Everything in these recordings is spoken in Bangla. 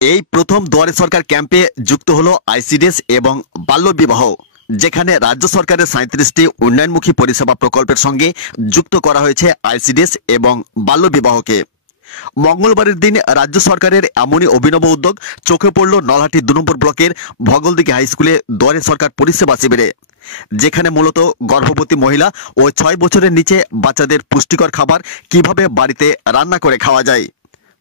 এই প্রথম দুয়ারে সরকার ক্যাম্পে যুক্ত হলো আইসিডিএস এবং বাল্যবিবাহ, যেখানে রাজ্য সরকারের 37টি উন্নয়নমুখী পরিষেবা প্রকল্পের সঙ্গে যুক্ত করা হয়েছে আইসিডিএস এবং বাল্যবিবাহকে। মঙ্গলবারের দিন রাজ্য সরকারের এমনই অভিনব উদ্যোগ চোখে পড়ল নলহাটি 2 নম্বর ব্লকের ভগলদিঘি হাই স্কুলে দুয়ারে সরকার পরিষেবা শিবিরে, যেখানে মূলত গর্ভবতী মহিলা ও 6 বছরের নিচে বাচ্চাদের পুষ্টিকর খাবার কিভাবে বাড়িতে রান্না করে খাওয়া যায়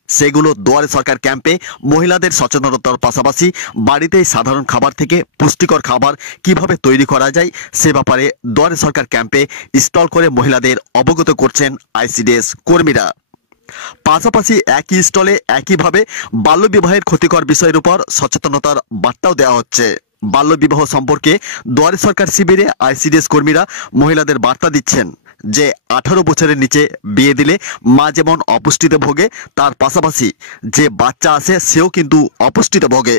সেগুলো দুয়ারে সরকার ক্যাম্পে মহিলাদের সচেতনতার পাশাপাশি বাড়িতেই সাধারণ খাবার থেকে পুষ্টিকর খাবার কিভাবে তৈরি করা যায় সে ব্যাপারে দুয়ারে সরকার ক্যাম্পে স্টল করে মহিলাদের অবগত করছেন আইসিডিএস কর্মীরা। পাশাপাশি একই স্টলে একইভাবে বাল্যবিবাহের ক্ষতিকর বিষয়ের উপর সচেতনতার বার্তাও দেওয়া হচ্ছে। বাল্যবিবাহ সম্পর্কে দুয়ারে সরকার শিবিরে আইসিডিএস কর্মীরা মহিলাদের বার্তা দিচ্ছেন যে 18 বছরের নিচে বিয়ে দিলে মা যেমন অপুষ্টিতে ভোগে, তার পাশাপাশি যে বাচ্চা আসে সেও কিন্তু অপুষ্টিতে ভোগে।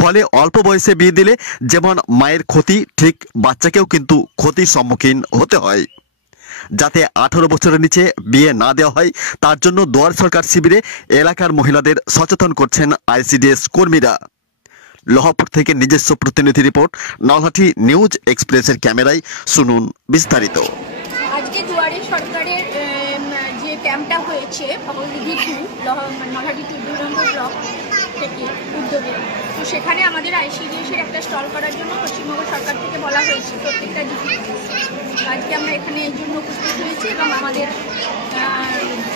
ফলে অল্প বয়সে বিয়ে দিলে যেমন মায়ের ক্ষতি, ঠিক বাচ্চাকেও কিন্তু ক্ষতির সম্মুখীন হতে হয়। যাতে 18 বছরের নিচে বিয়ে না দেওয়া হয় তার জন্য দুয়ারে সরকার শিবিরে এলাকার মহিলাদের সচেতন করছেন আইসিডিএস কর্মীরা। লোহাপুর থেকে নিজস্ব প্রতিনিধি রিপোর্ট, নলহাটি নিউজ এক্সপ্রেসের ক্যামেরায় শুনুন বিস্তারিত। আজকে দুয়ারে সরকারের যে ক্যাম্পটা হয়েছে ভগলদিঘি 2 নলহাটি 2 নম্বর ব্লক থেকে উদ্যোগে, তো সেখানে আমাদের আইসিডিএসের একটা স্টল করার জন্য পশ্চিমবঙ্গ সরকার থেকে বলা হয়েছে প্রত্যেকটা জিপি। আজকে আমরা এখানে এই জন্য উপস্থিত হয়েছি এবং আমাদের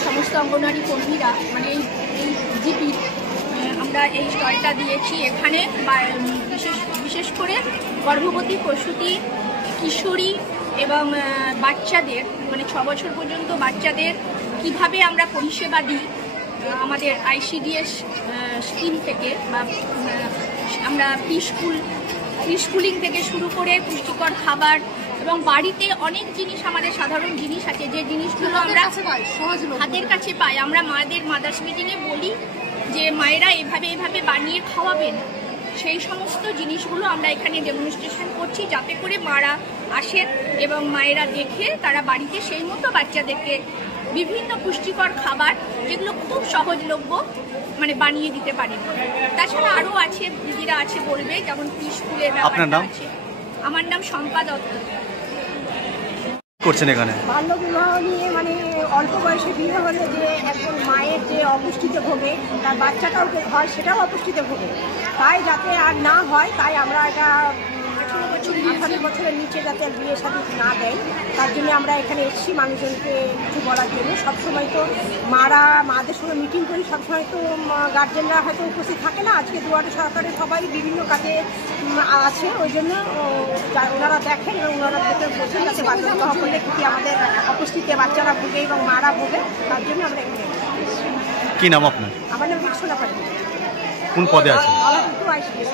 সমস্ত অঙ্গনওয়াড়ি কর্মীরা মানে এই জিপি আমরা এই স্টলটা দিয়েছি। এখানে বিশেষ করে গর্ভবতী, প্রসূতি, কিশোরী এবং বাচ্চাদের মানে 6 বছর পর্যন্ত বাচ্চাদের কিভাবে আমরা পরিষেবা দিই আমাদের আইসিডিএস স্কিম থেকে, বা আমরা প্রি-স্কুলিং থেকে শুরু করে পুষ্টিকর খাবার এবং বাড়িতে অনেক জিনিস, আমাদের সাধারণ জিনিস আছে যে জিনিসগুলো আমরা হাতের কাছে পাই। আমরা মাদার্স মিটিংয়ে বলি যে মায়েরা এভাবে বানিয়ে খাওয়াবেন, সেই সমস্ত জিনিসগুলো আমরা এখানে ডেমনস্ট্রেশন করছি যাতে করে মারা আসেন এবং মায়েরা দেখে তারা বাড়িতে সেই মতো বাচ্চাদেরকে বিভিন্ন পুষ্টিকর খাবার যেগুলো খুব সহজলভ্য মানে বানিয়ে দিতে পারেন। তাছাড়া আরও আছে, দিদিরা আছে বলবে, যেমন স্কুলের ব্যাপারটা আছে। আমার নাম শম্পা দত্ত। করছেন এখানে বাল্যবিবাহ নিয়ে মানে অল্প বয়সে বিয়ে হলে যে একজন মায়ের যে অপুষ্টিতে ভোগে, তার বাচ্চাটাও হয় সেটাও অপুষ্টিতে ভোগে, তাই যাতে আর না হয় তাই আমরা এটা 18 বছরের নিচে যাতে বিয়ে শাদী না দেয় তার জন্য আমরা এখানে এসেছি মানুষজনকে কিছু বলার জন্য। সবসময় তো মাদের সঙ্গে মিটিং করি, সবসময় তো গার্জেনরা হয়তো উপস্থিত থাকে না। আজকে দুয়ারে সরকারের সবাই বিভিন্ন কাজে আছে, ওই জন্য ওনারা দেখেন এবং ওনারা দেখে বোঝেন যাতে বাল্যবিবাহ করলে কি আমাদের অপুষ্টিতে বাচ্চারা ভোগে এবং মারা ভোগে, তার জন্য আমরা এখানে। কি নাম আপনার? আমার নাম ভিক্ষুনা পাই। কোন পদে আছে? নলহাটি 2 আইসিডিএস।